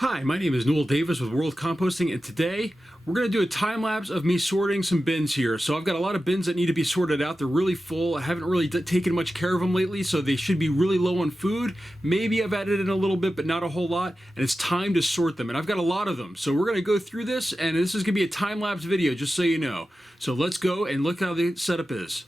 Hi, my name is Newell Davis with World Composting, and today we're going to do a time lapse of me sorting some bins here. So I've got a lot of bins that need to be sorted out. They're really full. I haven't really taken much care of them lately, so they should be really low on food. Maybe I've added in a little bit, but not a whole lot, and it's time to sort them. And I've got a lot of them, so we're going to go through this, and this is going to be a time lapse video, just so you know. So let's go and look how the setup is.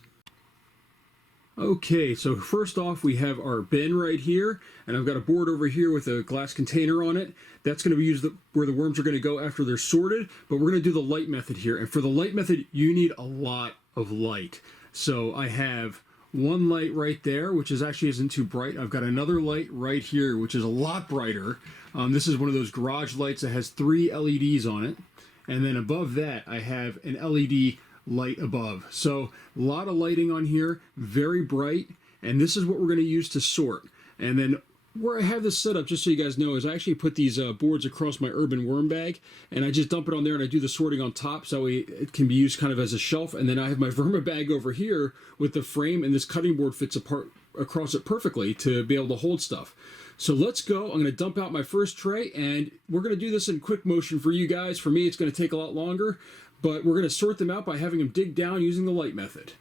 Okay, so first off we have our bin right here, and I've got a board over here with a glass container on it. That's going to be used where the worms are going to go after they're sorted, but we're going to do the light method here. And for the light method, you need a lot of light. So I have one light right there, which actually isn't too bright. I've got another light right here, which is a lot brighter. This is one of those garage lights that has 3 LEDs on it. And then above that, I have an LED light above. So a lot of lighting on here, very bright, and this is what we're going to use to sort. And then where I have this set up, just so you guys know, is I actually put these boards across my urban worm bag, and I just dump it on there and I do the sorting on top, so it can be used kind of as a shelf. And then I have my Vermibag over here with the frame, and this cutting board fits across it perfectly to be able to hold stuff. So let's go. I'm going to dump out my first tray, and we're going to do this in quick motion for you guys. For me, it's going to take a lot longer, but we're going to sort them out by having them dig down using the light method.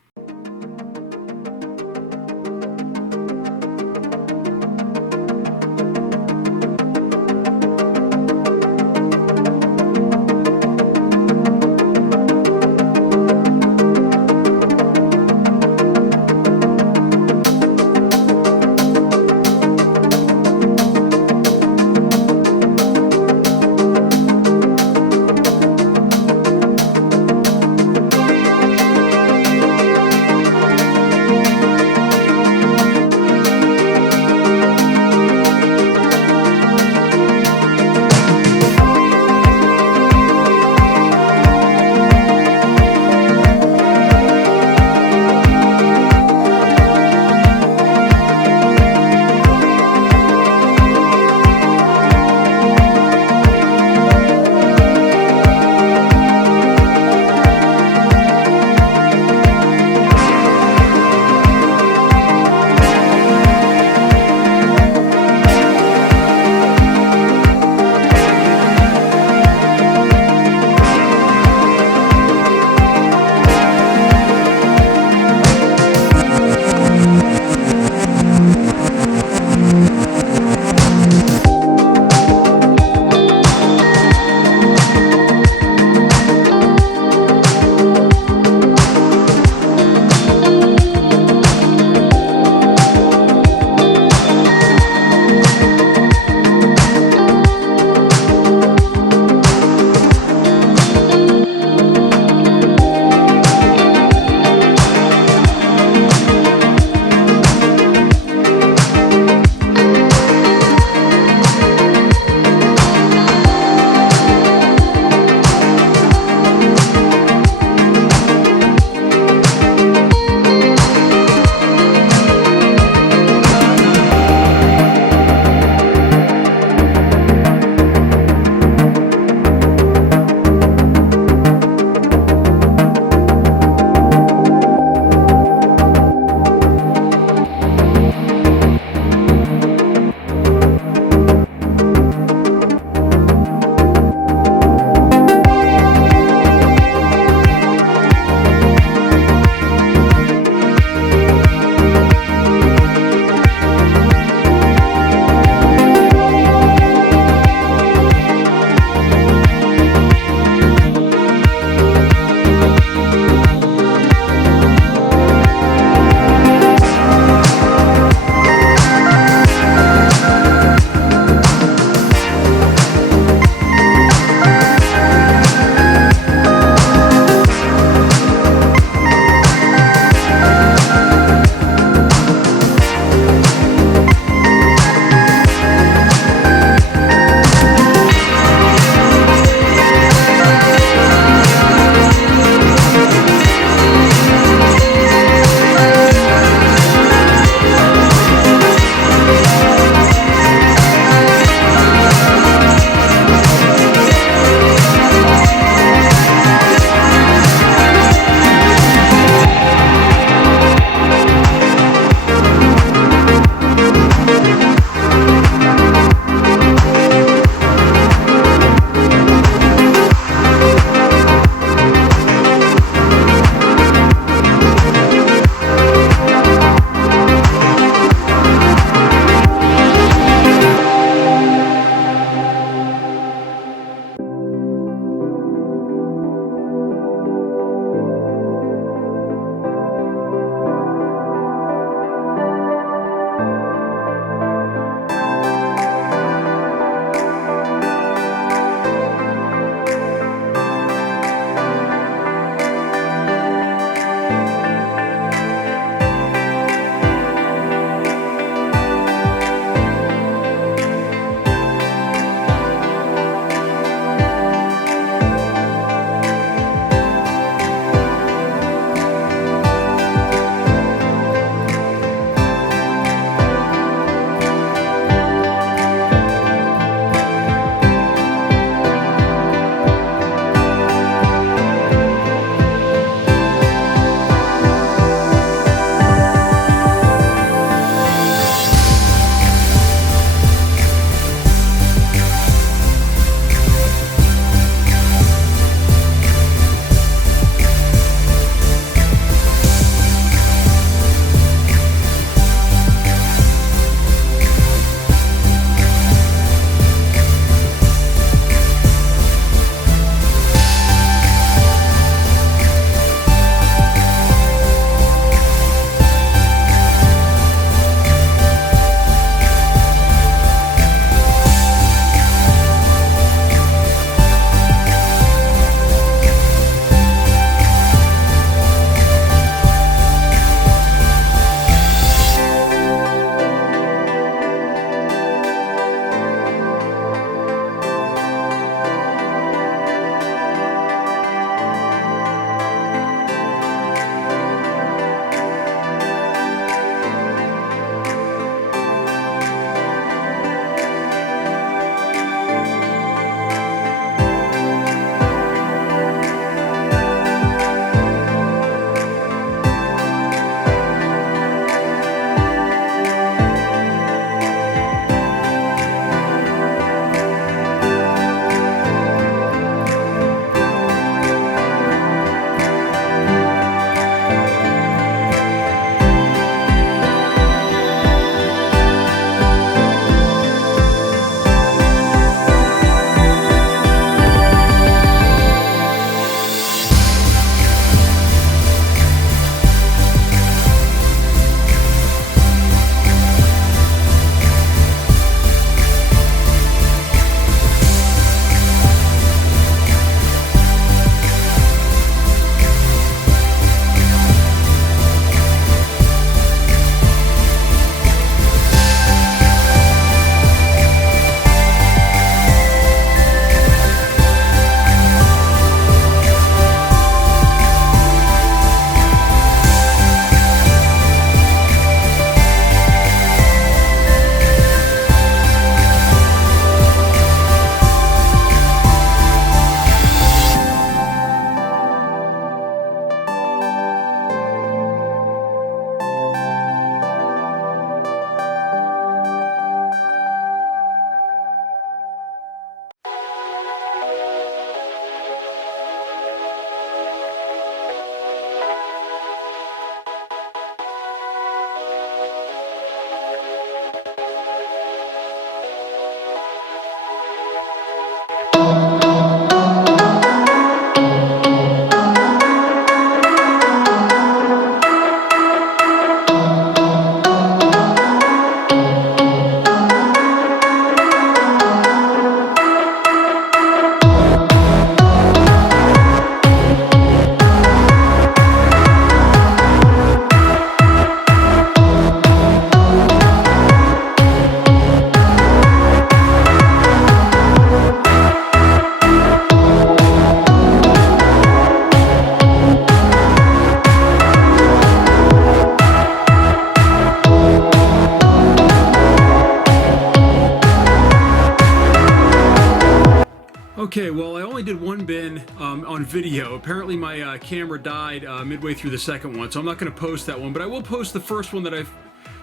Okay, well, I only did one bin on video. Apparently my camera died midway through the second one, so I'm not going to post that one, but I will post the first one that I've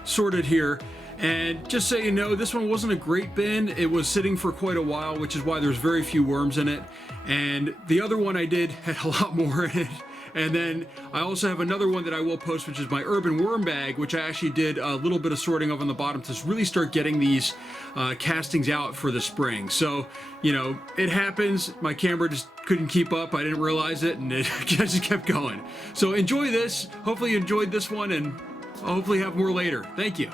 sorted here. And just so you know, this one wasn't a great bin. It was sitting for quite a while, which is why there's very few worms in it. And the other one I did had a lot more in it. And then I also have another one that I will post, which is my urban worm bag, which I actually did a little bit of sorting of on the bottom to really start getting these castings out for the spring. So, you know, it happens. My camera just couldn't keep up. I didn't realize it, and it just kept going. So enjoy this. Hopefully you enjoyed this one, and I'll hopefully have more later. Thank you.